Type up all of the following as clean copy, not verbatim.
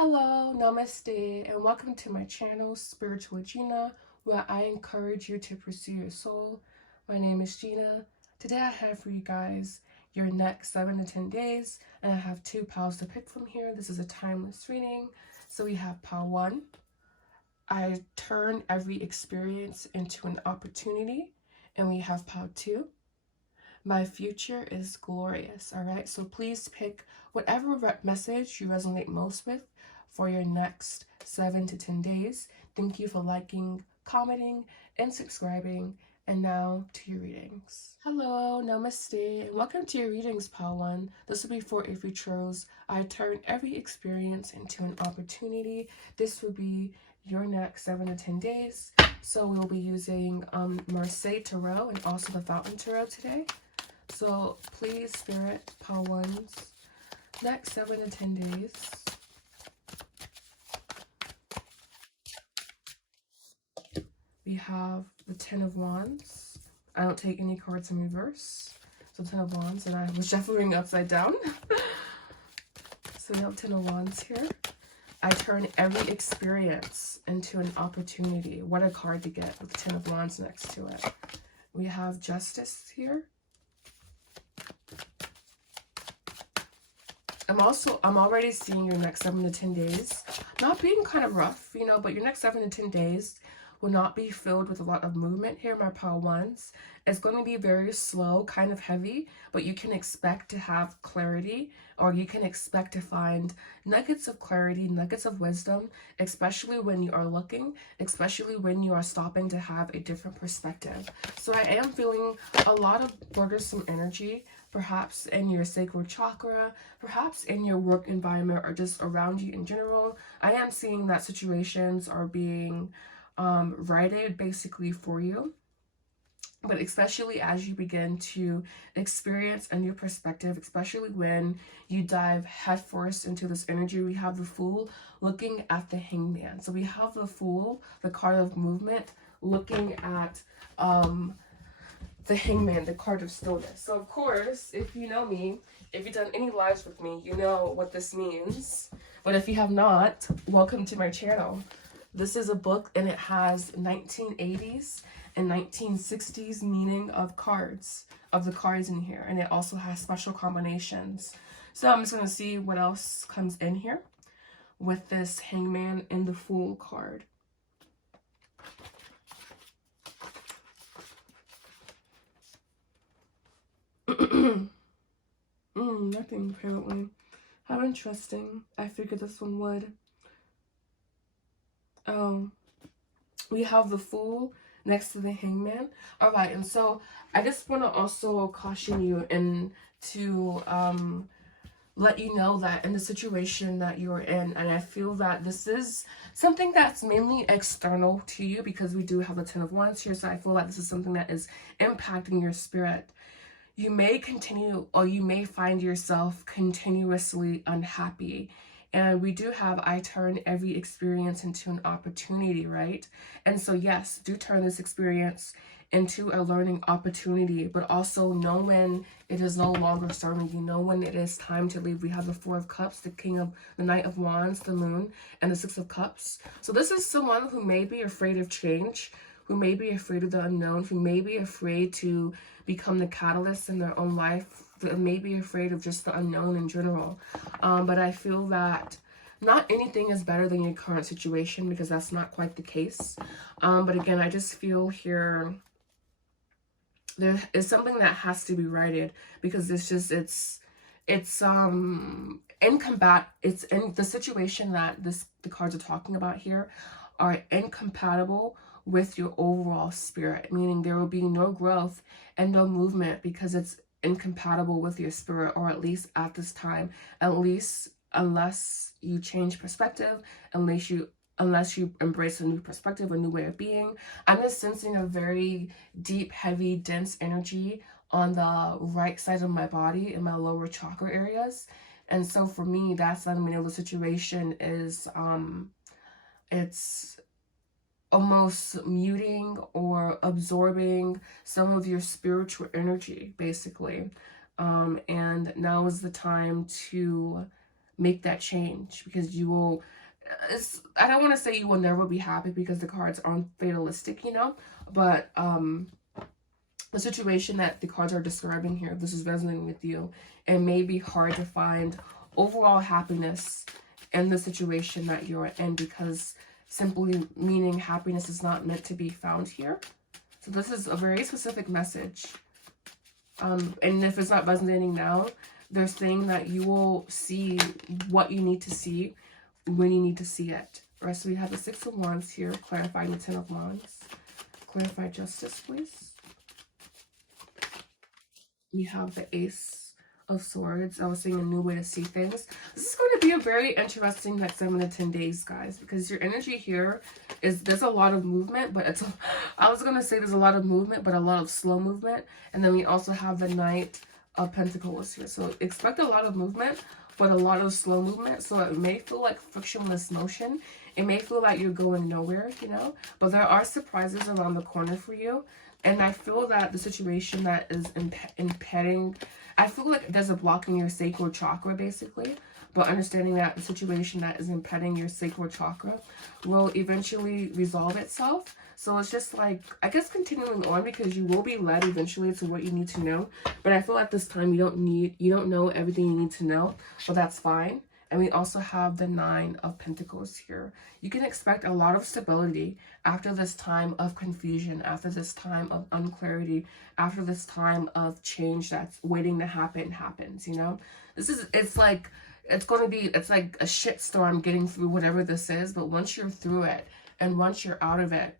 Hello, Namaste, and welcome to my channel, Spiritual Gina, where I encourage you to pursue your soul. My name is Gina. Today I have for you guys your next 7 to 10 days, and I have two piles to pick from here. This is a timeless reading. So we have pile 1. I turn every experience into an opportunity. And we have pile 2. My future is glorious. All right, so please pick whatever message you resonate most with for your next 7 to 10 days. Thank you for liking, commenting, and subscribing. And now to your readings. Hello, namaste, and welcome to your readings, pile 1. This will be for a future rose. I turn every experience into an opportunity. This will be your next 7 to 10 days. So we'll be using Marseille Tarot and also the Fountain Tarot today. So please, Spirit, pile 1's next 7 to 10 days. We have the 10 of Wands. I don't take any cards in reverse. So 10 of Wands, and I was shuffling upside down. So we have 10 of Wands here. I turn every experience into an opportunity. What a card to get with 10 of Wands next to it. We have Justice here. I'm already seeing your next 7 to 10 days not being kind of rough, but your next 7 to 10 days will not be filled with a lot of movement here, my pile 1s. It's going to be very slow, kind of heavy, but you can expect to have clarity, or you can expect to find nuggets of clarity, nuggets of wisdom, especially when you are looking, especially when you are stopping to have a different perspective. So I am feeling a lot of burdensome energy, perhaps in your sacral chakra, perhaps in your work environment, or just around you in general. I am seeing that situations are being righted basically for you, but especially as you begin to experience a new perspective, especially when you dive headfirst into this energy. We have the Fool looking at the Hangman. So we have the Fool, the card of movement, looking at the Hangman, the card of stillness. So of course, if you know me, if you've done any lives with me, you know what this means. But if you have not, welcome to my channel. This is a book, and it has 1980s and 1960s meaning of the cards in here. And it also has special combinations. So I'm just going to see what else comes in here with this Hangman and the Fool card. Nothing apparently. How interesting. I figured this one would. We have the Fool next to the Hangman. All right, and so I just want to also caution you and to let you know that in the situation that you're in, and I feel that this is something that's mainly external to you, because we do have the 10 of Wands here, so I feel like this is something that is impacting your spirit. You may continue, or you may find yourself continuously unhappy. And we do have, I turn every experience into an opportunity, right? And so yes, do turn this experience into a learning opportunity, but also know when it is no longer serving you. Know when it is time to leave. We have the 4 of Cups, the Knight of Wands, the Moon, and the 6 of Cups. So this is someone who may be afraid of change, who may be afraid of the unknown, who may be afraid to become the catalyst in their own life, that may be afraid of just the unknown in general. But I feel that not anything is better than your current situation, because that's not quite the case. But again, I just feel here there is something that has to be righted, because it's in the situation that the cards are talking about here are incompatible with your overall spirit, meaning there will be no growth and no movement, because it's incompatible with your spirit, or at least at this time, unless you change perspective, unless you embrace a new perspective, a new way of being. I'm just sensing a very deep, heavy, dense energy on the right side of my body, in my lower chakra areas. And so for me, that's letting me know the situation is it's almost muting or absorbing some of your spiritual energy, basically. And now is the time to make that change, because you will, I don't want to say you will never be happy because the cards aren't fatalistic, you know, but the situation that the cards are describing here, this is resonating with you, it may be hard to find overall happiness in the situation that you're in, because simply meaning happiness is not meant to be found here. So this is a very specific message. And if it's not resonating now, they're saying that you will see what you need to see when you need to see it. All right, so we have the Six of Wands here, clarifying the Ten of Wands. Clarify justice, please. We have the Ace of Swords. I was saying a new way to see things. This is going to be a very interesting next 7 to 10 days, guys, because your energy here is, there's a lot of movement, but it's, I was going to say there's a lot of movement, but a lot of slow movement. And then we also have the Knight of Pentacles here. So expect a lot of movement, but a lot of slow movement. So it may feel like frictionless motion. It may feel like you're going nowhere, you know, but there are surprises around the corner for you. And I feel that the situation that is impeding, I feel like there's a block in your sacral chakra, basically. But understanding that the situation that is impeding your sacral chakra will eventually resolve itself. So it's just like, I guess, continuing on, because you will be led eventually to what you need to know. But I feel like this time you don't know everything you need to know, but that's fine. And we also have the Nine of Pentacles here. You can expect a lot of stability after this time of confusion, after this time of unclarity, after this time of change that's waiting to happens, you know? It's like a shitstorm getting through whatever this is, but once you're through it and once you're out of it,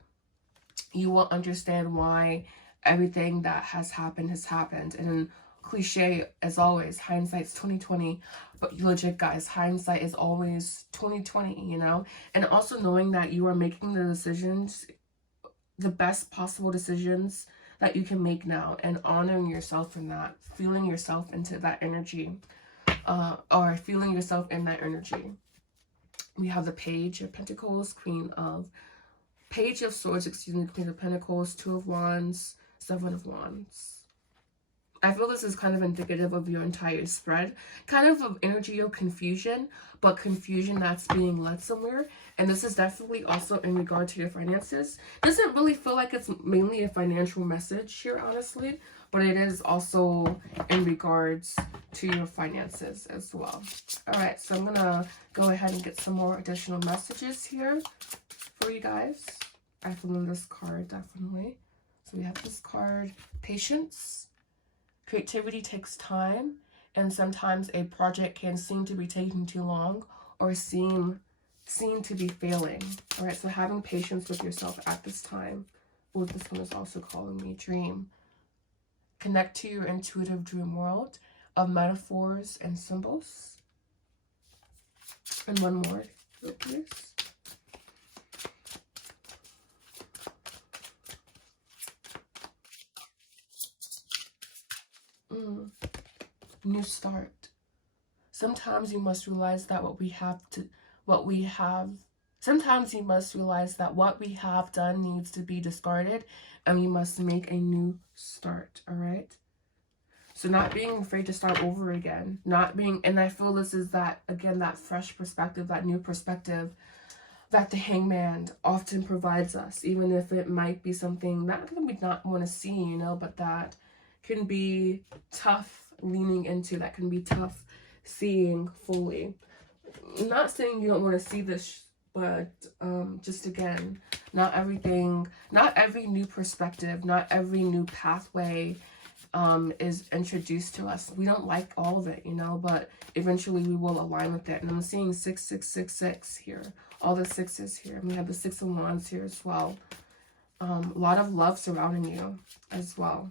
you will understand why everything that has happened. And cliche as always, hindsight's 2020, but legit, guys, hindsight is always 2020, you know. And also knowing that you are making the decisions, the best possible decisions that you can make now, and honoring yourself in that, feeling yourself into that energy, or feeling yourself in that energy. We have the Page of Pentacles, Page of Swords, Queen of Pentacles, Two of Wands, Seven of Wands. I feel this is kind of indicative of your entire spread, kind of energy of confusion, but confusion that's being led somewhere. And this is definitely also in regard to your finances. Doesn't really feel like it's mainly a financial message here, honestly, but it is also in regards to your finances as well. All right, so I'm gonna go ahead and get some more additional messages here for you guys. I feel in this card, definitely. So we have this card, Patience. Creativity takes time, and sometimes a project can seem to be taking too long or seem to be failing. All right, so having patience with yourself at this time. Oh, this one is also calling me Dream. Connect to your intuitive dream world of metaphors and symbols. And one more, please. New start. Sometimes you must realize that sometimes you must realize that what we have done needs to be discarded, and we must make a new start. All right. So not being afraid to start over again, and I feel this is that, again, that fresh perspective, that new perspective that the Hangman often provides us, even if it might be something that we not want to see, you know, but that can be tough leaning into, that can be tough seeing fully. I'm not saying you don't want to see this, but just again, not every new perspective, not every new pathway is introduced to us. We don't like all of it, you know, but eventually we will align with it. And I'm seeing 6666 here, all the sixes here. And we have the Six of Wands here as well. A lot of love surrounding you as well.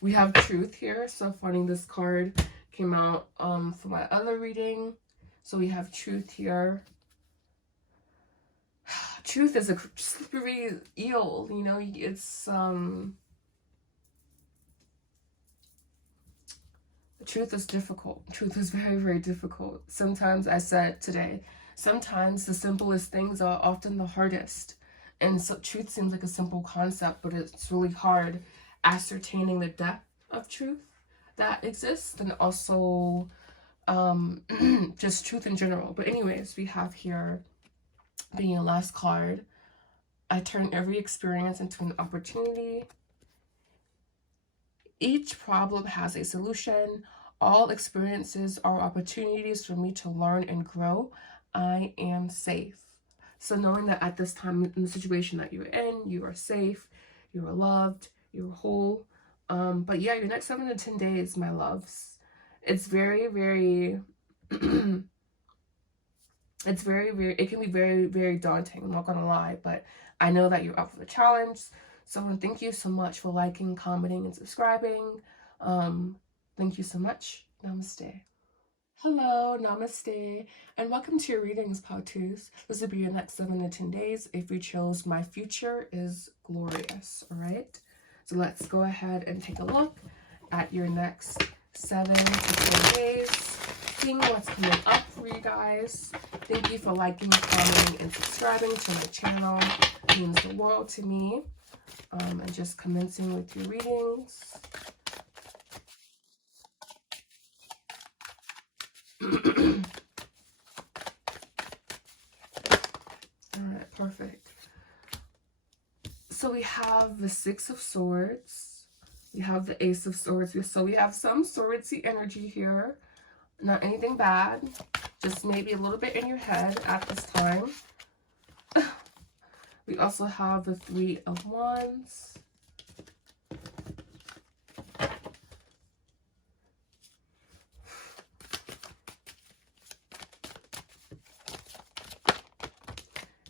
We have Truth here. So funny, this card came out for my other reading. So we have Truth here. Truth is a slippery eel, you know. It's truth is difficult. Truth is very, very difficult. Sometimes, I said today, sometimes the simplest things are often the hardest. And so truth seems like a simple concept, but it's really hard ascertaining the depth of truth, that exists, and also just truth in general. But anyways, we have here being a last card. I turn every experience into an opportunity. Each problem has a solution. All experiences are opportunities for me to learn and grow. I am safe. So knowing that at this time in the situation that you're in, you are safe, you are loved, you're whole. But yeah, your next 7 to 10 days, my loves, it's very, very, it's very, very, it can be very, very daunting. I'm not going to lie, but I know that you're up for the challenge. So I want to thank you so much for liking, commenting, and subscribing. Thank you so much. Namaste. Hello, namaste, and welcome to your readings, Pautus. This will be your next 7 to 10 days. If you chose My Future is Glorious, all right? So let's go ahead and take a look at your next 7 to 10 days, seeing what's coming up for you guys. Thank you for liking, commenting, and subscribing to my channel. It means the world to me. And just commencing with your readings. Alright, perfect. So we have the 6 of Swords. We have the Ace of Swords. So we have some swordsy energy here. Not anything bad. Just maybe a little bit in your head at this time. We also have the 3 of Wands.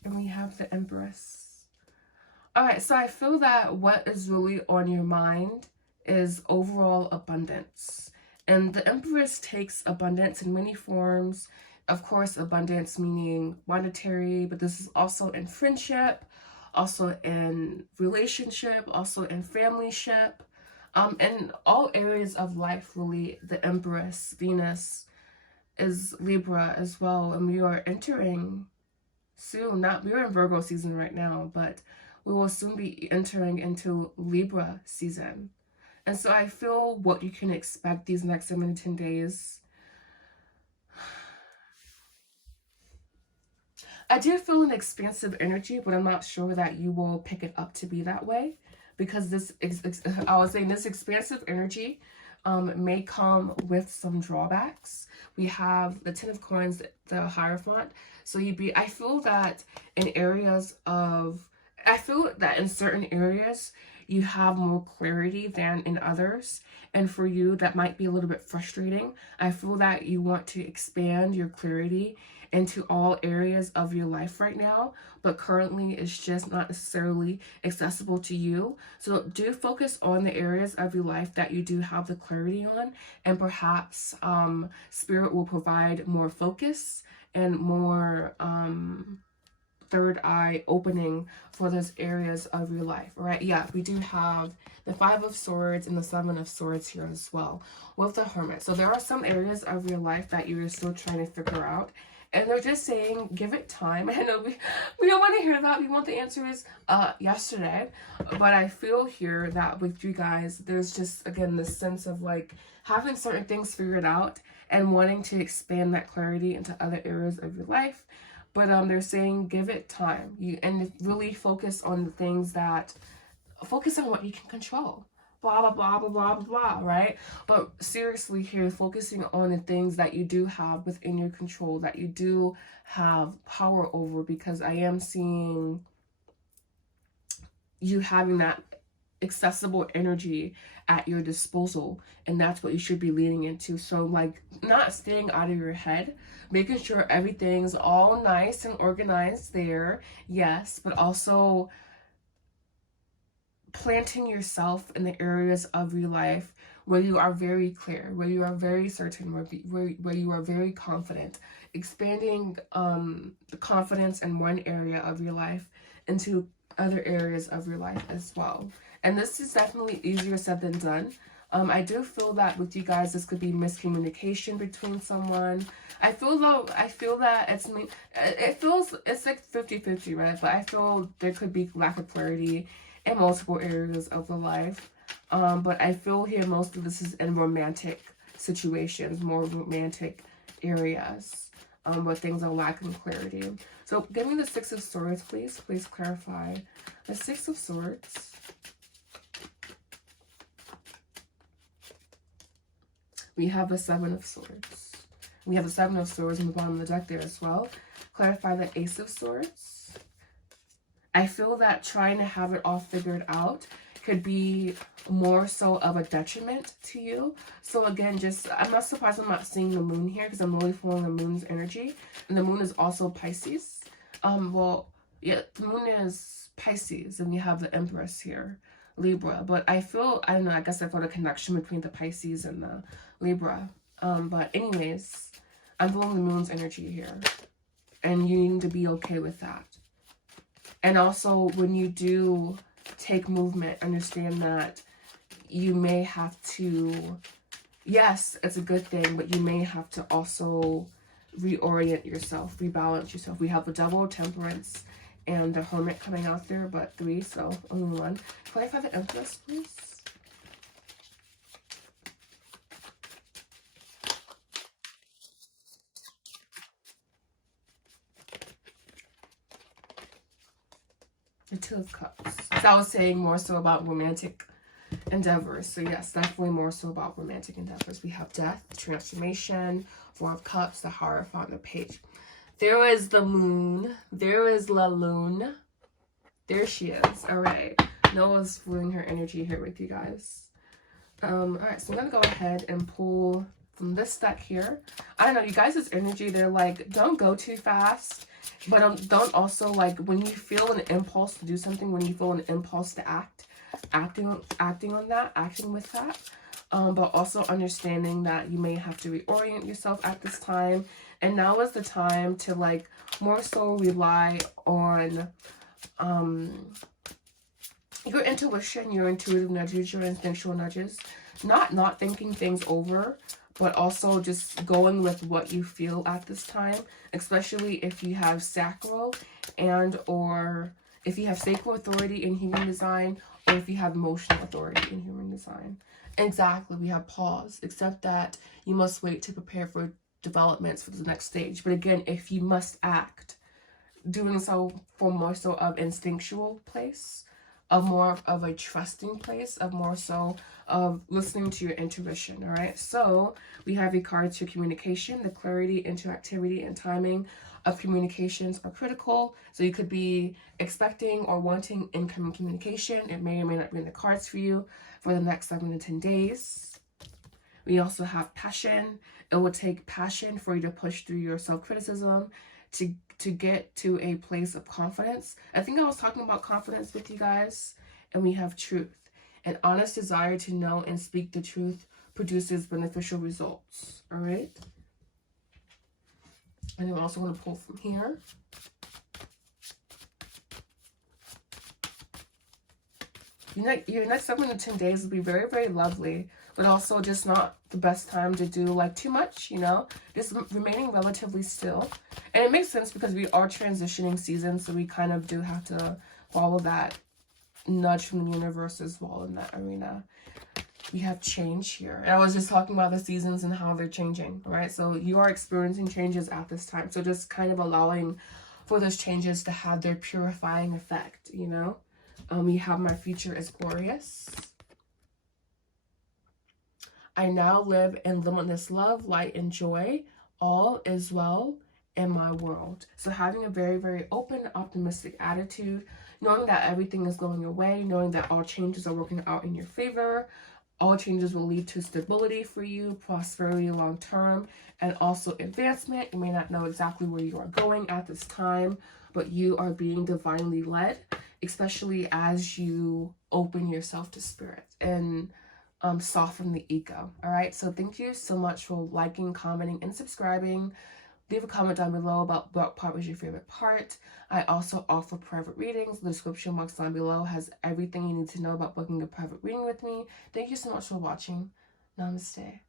And we have the Empress. Alright, so I feel that what is really on your mind is overall abundance. And the Empress takes abundance in many forms. Of course, abundance meaning monetary, but this is also in friendship, also in relationship, also in familyship, in all areas of life, really. The Empress, Venus, is Libra as well, and we are entering soon, we're in Virgo season right now, but we will soon be entering into Libra season. And so I feel what you can expect these next 7 to 10 days. I do feel an expansive energy, but I'm not sure that you will pick it up to be that way, because I was saying this expansive energy may come with some drawbacks. We have the 10 of Coins, the Hierophant. So I feel that in certain areas you have more clarity than in others. And for you, that might be a little bit frustrating. I feel that you want to expand your clarity into all areas of your life right now, but currently it's just not necessarily accessible to you. So do focus on the areas of your life that you do have the clarity on, and perhaps Spirit will provide more focus and more third eye opening for those areas of your life. All right, yeah, we do have the 5 of Swords and the 7 of Swords here as well with the Hermit. So there are some areas of your life that you're still trying to figure out, and they're just saying give it time. I know we don't want to hear that. We want the answers yesterday, but I feel here that with you guys, there's just, again, this sense of like having certain things figured out and wanting to expand that clarity into other areas of your life. But they're saying give it time. And really focus on the things focus on what you can control. Blah, blah, blah, blah, blah, blah, blah, right? But seriously here, focusing on the things that you do have within your control, that you do have power over, because I am seeing you having that accessible energy at your disposal, and that's what you should be leaning into. So like, not staying out of your head, making sure everything's all nice and organized there, yes, but also planting yourself in the areas of your life where you are very clear, where you are very certain, where you are very confident, expanding the confidence in one area of your life into other areas of your life as well. And this is definitely easier said than done. I do feel that with you guys, this could be miscommunication between someone. I feel that it's like 50-50, right? But I feel there could be lack of clarity in multiple areas of the life. But I feel here most of this is in romantic situations, more romantic areas, where things are lacking clarity. So give me the Six of Swords, please. Please clarify. The Six of Swords. We have the Seven of Swords. We have the Seven of Swords in the bottom of the deck there as well. Clarify the Ace of Swords. I feel that trying to have it all figured out could be more so of a detriment to you. So again, I'm not surprised I'm not seeing the moon here, because I'm really feeling the moon's energy. And the moon is also Pisces. Well, yeah, the moon is Pisces, and we have the Empress here, Libra. But I feel, I don't know, I guess I feel a connection between the Pisces and the Libra. But anyways, I'm feeling the moon's energy here. And you need to be okay with that. And also, when you do take movement, understand that you may have to, yes, it's a good thing, but you may have to also reorient yourself, rebalance yourself. We have the Double, Temperance, and the Hermit coming out there, but 3, so only 1. Clarify the Empress, please. The Two of Cups. So I was saying more so about romantic endeavors. So yes, definitely more so about romantic endeavors. We have Death, Transformation, Four of Cups, the Hierophant, and the Page. There is the moon. There is La Lune. There she is. All right. Noah's feeling her energy here with you guys. All right, so I'm going to go ahead and pull from this deck here. I don't know, you guys' energy, they're like, don't go too fast. But don't also, like, when you feel an impulse to do something, when you feel an impulse to acting on that, acting with that. But also understanding that you may have to reorient yourself at this time. And now is the time to, like, more so rely on your intuition, your intuitive nudges, your instinctual nudges. Not thinking things over, but also just going with what you feel at this time, especially if you have sacral or if you have sacral authority in human design, or if you have emotional authority in human design. Exactly, we have pause, except that you must wait to prepare for developments for the next stage. But again, if you must act, doing so from more so of instinctual place, of more of a trusting place, of more so of listening to your intuition. All right, so we have a card to communication. The clarity, interactivity, and timing of communications are critical. So you could be expecting or wanting incoming communication. It may or may not be in the cards for you for the next 7 to 10 days. We also have passion. It will take passion for you to push through your self-criticism, to get to a place of confidence. I think I was talking about confidence with you guys. And we have truth. An honest desire to know and speak the truth produces beneficial results. All right. And I'm also going to pull from here. Your next 7 to 10 days will be very, very lovely, but also just not the best time to do like too much, you know, just remaining relatively still. And it makes sense because we are transitioning seasons, so we kind of do have to follow that nudge from the universe as well in that arena. We have change here. And I was just talking about the seasons and how they're changing, right? So you are experiencing changes at this time. So just kind of allowing for those changes to have their purifying effect, you know? We have my future is glorious. I now live in limitless love, light, and joy. All is well in my world. So having a very, very open, optimistic attitude, knowing that everything is going your way, knowing that all changes are working out in your favor. All changes will lead to stability for you, prosperity long term, and also advancement. You may not know exactly where you are going at this time, but you are being divinely led, especially as you open yourself to spirit and soften the ego. All right, so thank you so much for liking, commenting, and subscribing. Leave a comment down below about what part was your favorite part. I also offer private readings. The description box down below has everything you need to know about booking a private reading with me. Thank you so much for watching. Namaste.